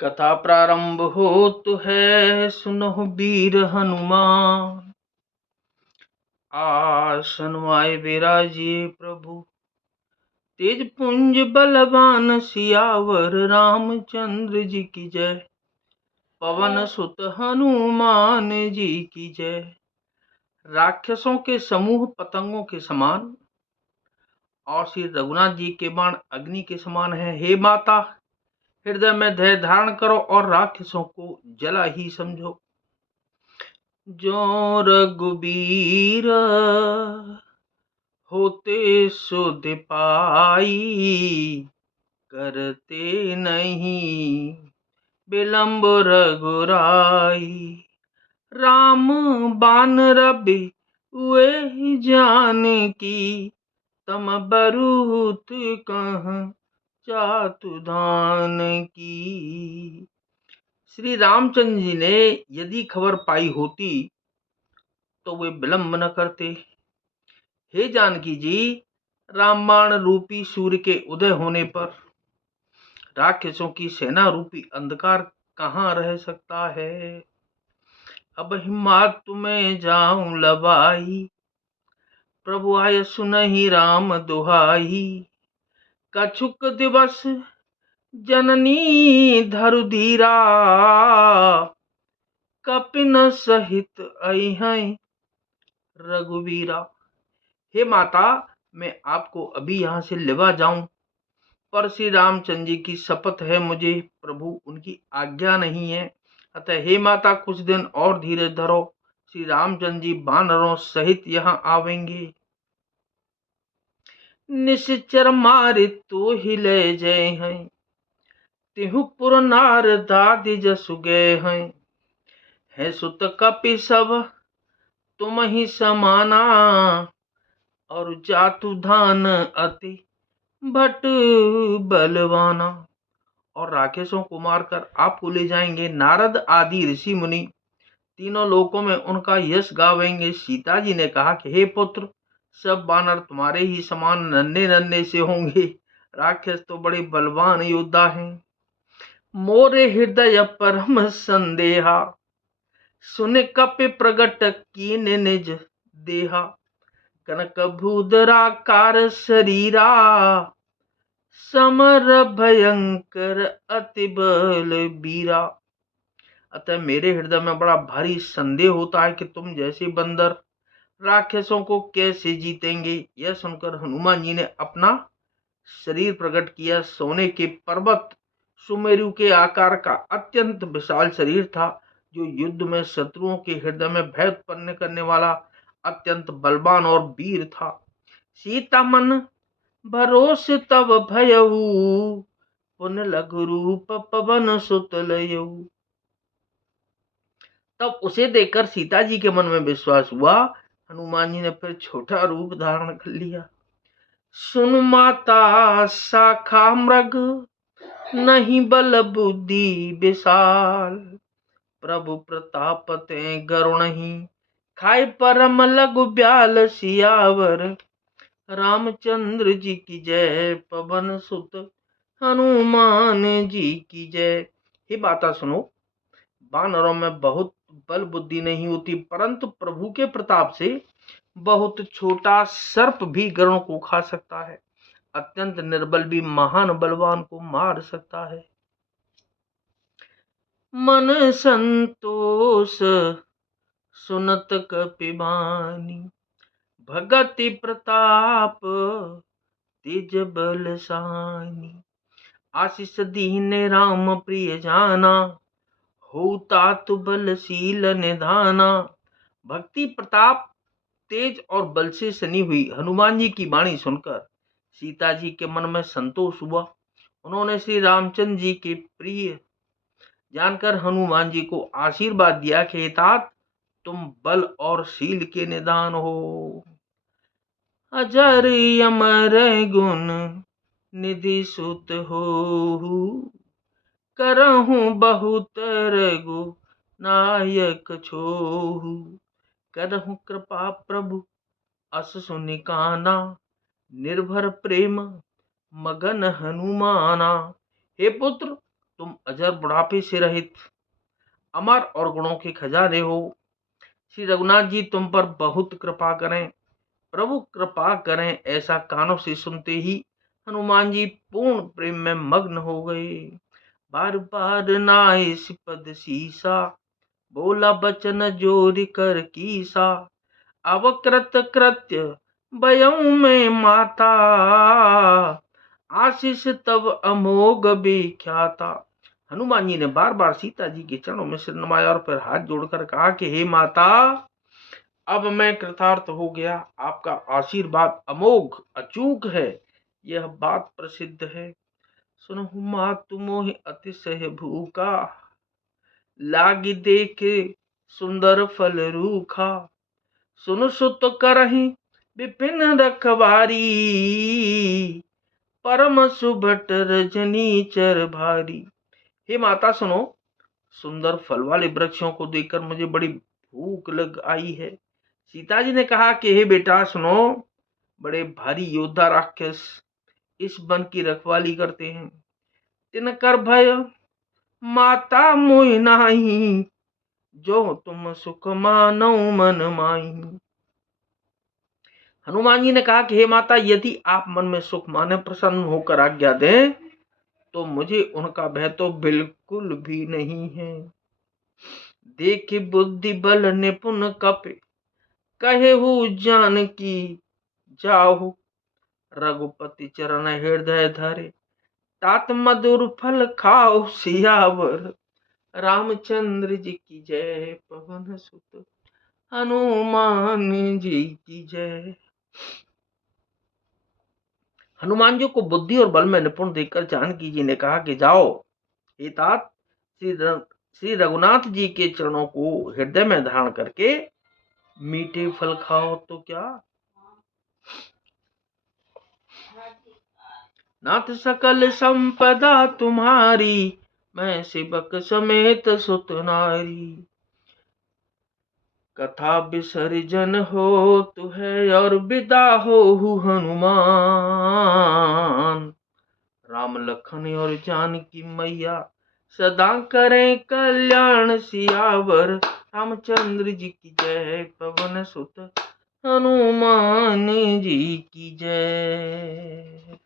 कथा प्रारंभ होत है, सुनहु वीर हनुमान। आसन माय विराजिए प्रभु, तेज पुंज बलवान सियावर रामचंद्र जी की जय। पवन सुत हनुमान जी की जय। राक्षसों के समूह पतंगों के समान और श्री रघुनाथ जी के बाण अग्नि के समान है। हे माता, हृदय में धैर्य धारण करो और राक्षसों को जला ही समझो। जो रघुबीर होते सुध पाई, करते नहीं विलंब रघुराई। राम बान रबि हुए जानकी, तम बरूत कहाँ चातु धान की। श्री रामचंद्र जी ने यदि खबर पाई होती तो वे विलंब न करते। हे जानकी जी, रामबाण रूपी सूर्य के उदय होने पर राक्षसों की सेना रूपी अंधकार कहाँ रह सकता है। अब हिम्मत तुम्हें जाऊं लबाई, प्रभु आय सुनहि राम दुहाई। कछुक दिवस जननी धरु धीरा, कपिन सहित अइहै रघुवीरा। हे माता, मैं आपको अभी यहाँ से लेवा जाऊं, पर श्री रामचंद्र जी की शपथ है मुझे, प्रभु उनकी आज्ञा नहीं है। अतः हे माता, कुछ दिन और धीरज धरो, श्री रामचंद्र जी वानरों सहित यहाँ आवेंगे। निश्चर मारे तो ही ले जय हैं, तिहु पुर नार दादि जसु गए हैं। है सुत कपि सब तुम ही समाना, और जातु धान अति भट बलवाना। और राक्षसों को मारकर आपको ले जाएंगे। नारद आदि ऋषि मुनि तीनों लोकों में उनका यश गावेंगे। सीता जी ने कहा कि हे पुत्र, सब वानर तुम्हारे ही समान नन्हे नन्हे से होंगे, राक्षस तो बड़े बलवान योद्धा हैं। मोरे हृदय परम संदेहा, सुन कपि प्रगट कीन निज देहा। कनक भूधराकार शरीरा, समर भयंकर अति बल बीरा। अतः मेरे हृदय में बड़ा भारी संदेह होता है कि तुम जैसे बंदर राक्षसों को कैसे जीतेंगे। यह सुनकर हनुमान जी ने अपना शरीर प्रकट किया। सोने के पर्वत सुमेरु के आकार का अत्यंत विशाल शरीर था, जो युद्ध में शत्रुओं के हृदय में भय उत्पन्न करने वाला अत्यंत बलवान और वीर था। सीता मन भरोसे तब भयऊ, पुन लघु रूप पवन सुत लयऊ। तब उसे देखकर सीता जी के मन में विश्वास हुआ। हनुमान जी ने फिर छोटा रूप धारण कर लिया। सुन माता शाखा मृग, नहीं बल बुद्धि विशाल। प्रभु प्रताप ते गरुणहि, खाए परम लघु ब्याल सियावर। रामचंद्र जी की जय, पवन सुत हनुमान जी की जय। हे माता सुनो, वानरों में बहुत बल बुद्धि नहीं होती, परंतु प्रभु के प्रताप से बहुत छोटा सर्प भी गरुड़ को खा सकता है। अत्यंत निर्बल भी महान बलवान को मार सकता है। मन संतोष सुनत कपिबानी, भगति प्रताप तेज बलसानी। आशीष दीने राम प्रिय जाना, होता तु बलशील निधाना। भक्ति प्रताप तेज और बल से सनी हुई हनुमान जी की वाणी सुनकर सीता जी के मन में संतोष हुआ। उन्होंने श्री रामचंद्र जी के प्रिय जानकर हनुमान जी को आशीर्वाद दिया कि तात, तुम बल और शील के निदान हो। अजर अमर गुण निधि सुत हो, करहूं बहुत रघु नायक छोहु। करहूं कृपा प्रभु अस सुनि काना, निर्भर प्रेम मगन हनुमाना। हे पुत्र, तुम अजर बुढ़ापे से रहित अमर और गुणों के खजाने हो। श्री रघुनाथ जी तुम पर बहुत कृपा करें, प्रभु कृपा करें। ऐसा कानों से सुनते ही हनुमान जी पूर्ण प्रेम में मग्न हो गए। बार बार नाए सिपद सीसा, बोला बचन जोर कर कीसा। अवकृत कृत्य भयऊ में माता, आशीष तब अमोघ विख्याता। हनुमान जी ने बार बार सीता जी के चरणों में सिर नवाया और फिर हाथ जोड़कर कहा कि हे माता, अब मैं कृतार्थ हो गया। आपका आशीर्वाद अमोघ अचूक है, यह बात प्रसिद्ध है। सुनहु मातु मोहि अतिशय भूखा, लागी देखे सुंदर फल रूखा। सुन सुत करहि विपिन रखवारी, परम सुभट रजनी चर भारी। हे माता सुनो, सुंदर फल वाले वृक्षों को देखकर मुझे बड़ी भूख लग आई है। सीता जी ने कहा कि हे बेटा सुनो, बड़े भारी योद्धा राक्षस इस वन की रखवाली करते हैं। तिनकर भय माता मोहि नाही, जो तुम सुख मानो मन माही। हनुमान जी ने कहा कि हे माता, यदि आप मन में सुख माने प्रसन्न होकर आज्ञा दें तो मुझे उनका भय तो बिल्कुल भी नहीं है। देखि बुद्धि बल निपुण कपि, कहेहु जानकी जाहु। रघुपति चरण हृदय धरे, तात मधुर फल खाओ सियावर। रामचंद्र जी की जय, पवन सुत हनुमान जी की जय। हनुमान जी को बुद्धि और बल में निपुण देखकर जानकी जी ने कहा कि जाओ हे तात, श्री रघुनाथ जी के चरणों को हृदय में धारण करके मीठे फल खाओ। तो क्या नाथ सकल संपदा तुम्हारी, मैं सेवक समेत सुत नारी। कथा विसर्जन हो तु है और विदा हो हनुमान। राम लखन और जानकी मैया, सदा करें कल्याण सियावर। रामचंद्र जी की जय, पवन सुत हनुमान जी की जय।